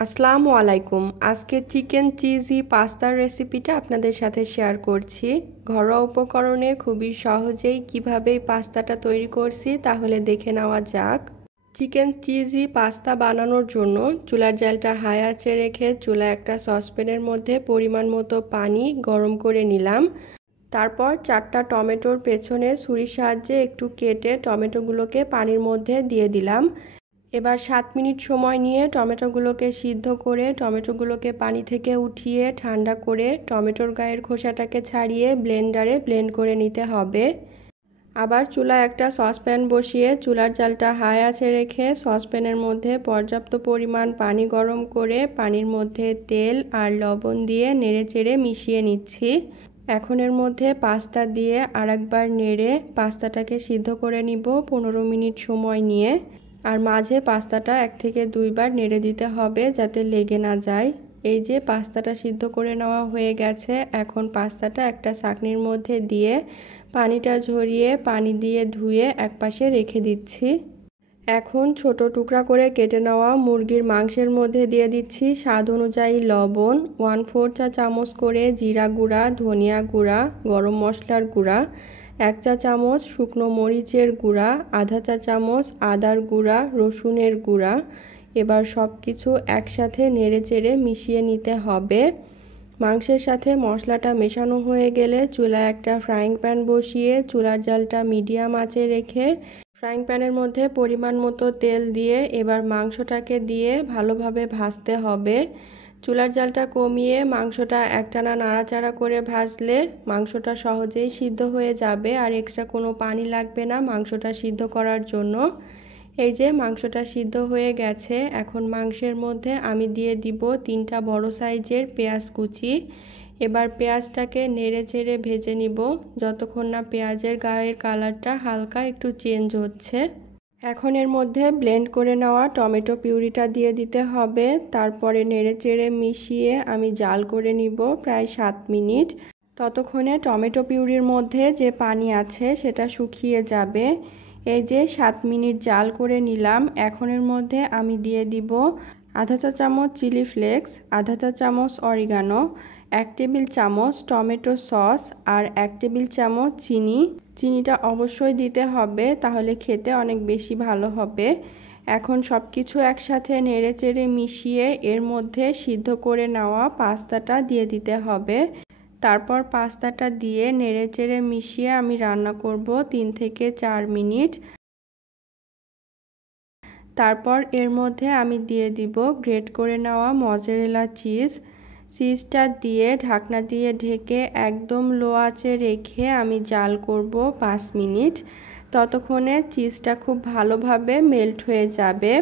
আসসালামু আলাইকুম। আজকে চিকেন চিজি পাস্তার রেসিপিটা আপনাদের সাথে শেয়ার করছি। ঘরোয়া উপকরণে খুবই সহজেই কিভাবে এই পাস্তাটা তৈরি করছি তাহলে দেখে নেওয়া যাক। চিকেন চিজি পাস্তা বানানোর জন্য চুলার জালটা হাই আঁচে রেখে চুলা একটা সসপ্যানের মধ্যে পরিমাণ মতো পানি গরম করে নিলাম। তারপর 4টা টমেটোর পেছনে ছুরির সাহায্যে একটু কেটে টমেটোগুলোকে পানির মধ্যে দিয়ে দিলাম। এবার 7 মিনিট সময় নিয়ে টমেটোগুলোকে সিদ্ধ করে টমেটোগুলোকে পানি থেকে উঠিয়ে ঠান্ডা করে টমেটোর গায়ের খোসাটাকে ছাড়িয়ে ব্লেন্ডারে ব্লেন্ড করে নিতে হবে। আবার চুলায় একটা সসপ্যান বসিয়ে চুলার জালটা হাই আঁচে রেখে সসপ্যানের মধ্যে পর্যাপ্ত পরিমাণ পানি গরম করে পানির মধ্যে তেল আর লবণ দিয়ে নেড়েচেড়ে মিশিয়ে নিচ্ছি। এখন এর মধ্যে পাস্তা দিয়ে আরেকবার নেড়ে পাস্তাটাকে সিদ্ধ করে নিব 15 মিনিট সময় নিয়ে। আর মাঝে পাস্তাটা 1 থেকে 2 বার নেড়ে দিতে হবে যাতে লেগে না যায়। এই যে পাস্তাটা সিদ্ধ করে নেওয়া হয়ে গেছে। এখন পাস্তাটা একটা ছাঁকনির মধ্যে দিয়ে পানিটা ঝরিয়ে পানি দিয়ে ধুয়ে একপাশে রেখে দিচ্ছি। এখন ছোট টুকরা করে কেটে নেওয়া মুরগির মাংসের মধ্যে দিয়ে দিচ্ছি স্বাদ অনুযায়ী লবণ, 1/4 চা চামচ করে জিরা গুঁড়া, ধনিয়া গুঁড়া, গরম মশলার গুঁড়া, 1 চা চামচ শুকনো মরিচের গুঁড়া, আধা চা চামচ আদার গুঁড়া, রসুনের গুঁড়া। এবার সব কিছু একসাথে নেড়েচেড়ে মিশিয়ে নিতে হবে। মাংসের সাথে মশলাটা মেশানো হয়ে গেলে চুলায় একটা ফ্রাইং প্যান বসিয়ে চুলার জালটা মিডিয়াম আঁচে রেখে ফ্রাইং প্যানের মধ্যে পরিমাণ মতো তেল দিয়ে এবার মাংসটাকে দিয়ে ভালোভাবে ভাজতে হবে। চুলার জালটা কমিয়ে মাংসটা একটানা নাড়াচাড়া করে ভাজলে মাংসটা সহজেই সিদ্ধ হয়ে যাবে আর এক্সট্রা কোনো পানি লাগবে না মাংসটা সিদ্ধ করার জন্য। এই যে মাংসটা সিদ্ধ হয়ে গেছে। এখন মাংসের মধ্যে আমি দিয়ে দিব 3টা বড় সাইজের পেঁয়াজ কুচি। এবার পেঁয়াজটাকে নেড়ে চেড়ে ভেজে নিব যতক্ষণ না পেঁয়াজের গায়ের কালারটা হালকা একটু চেঞ্জ হচ্ছে। এখন এর মধ্যে ব্লেন্ড করে নেওয়া টমেটো পিউরিটা দিয়ে দিতে হবে। তারপরে নেড়ে চেড়ে মিশিয়ে আমি জাল করে নিব প্রায় 7 মিনিট। ততক্ষণে টমেটো পিউরির মধ্যে যে পানি আছে সেটা শুকিয়ে যাবে। এই যে 7 মিনিট জাল করে নিলাম। এখন এর মধ্যে আমি দিয়ে দিব আধা চা চামচ চিলি ফ্লেক্স, আধা চা চামচ অরিগানো, 1 টেবিল চামচ টমেটো সস আর 1 টেবিল চামচ চিনি। চিনিটা অবশ্যই দিতে হবে, তাহলে খেতে অনেক বেশি ভালো হবে। এখন সব কিছু একসাথে নেড়েচেড়ে মিশিয়ে এর মধ্যে সিদ্ধ করে নেওয়া পাস্তাটা দিয়ে দিতে হবে। তারপর পাস্তাটা দিয়ে নেড়েচেড়ে মিশিয়ে আমি রান্না করব 3 থেকে 4 মিনিট। তারপর এর মধ্যে আমি দিয়ে দিব গ্রেট করে নেওয়া মজারেলা চিজটা দিয়ে ঢাকনা দিয়ে ঢেকে একদম লো আঁচে রেখে আমি জাল করব 5 মিনিট। ততক্ষণে চিজটা খুব ভালোভাবে মেল্ট হয়ে যাবে।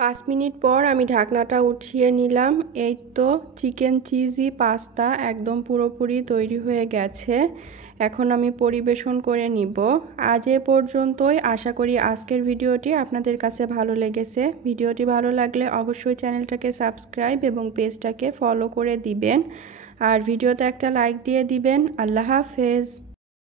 5 মিনিট পর আমি ঢাকনাটা উঠিয়ে নিলাম। এই তো চিকেন চিজি পাস্তা একদম পুরোপুরি তৈরি হয়ে গেছে। এখন আমি পরিবেশন করে নিব। আজ এ পর্যন্তই। আশা করি আজকের ভিডিওটি আপনাদের কাছে ভালো লেগেছে। ভিডিওটি ভালো লাগলে অবশ্যই চ্যানেলটাকে সাবস্ক্রাইব এবং পেজটাকে ফলো করে দিবেন আর ভিডিওতে একটা লাইক দিয়ে দিবেন। আল্লাহ হাফেজ।